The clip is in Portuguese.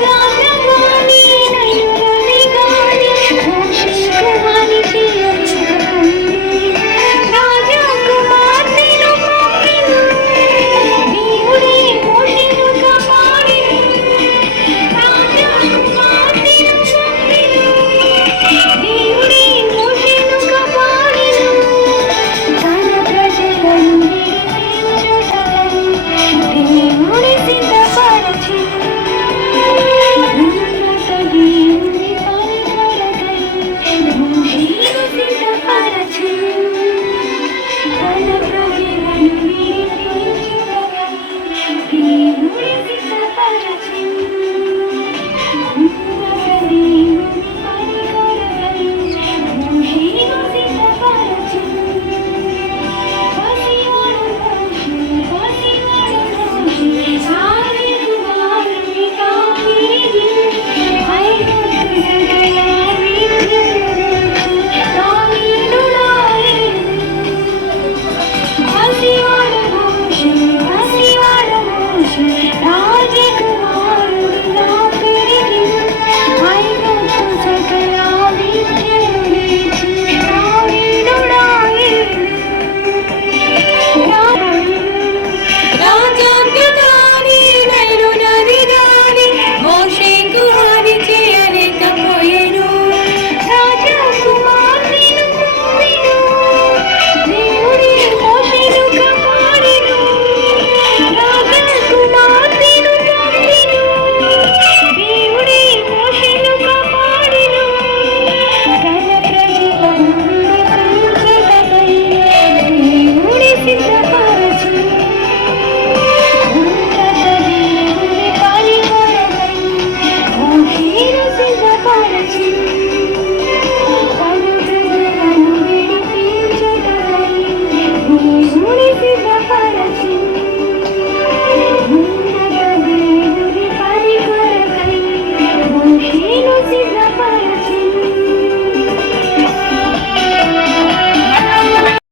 Welcome. Mentiras e repara-te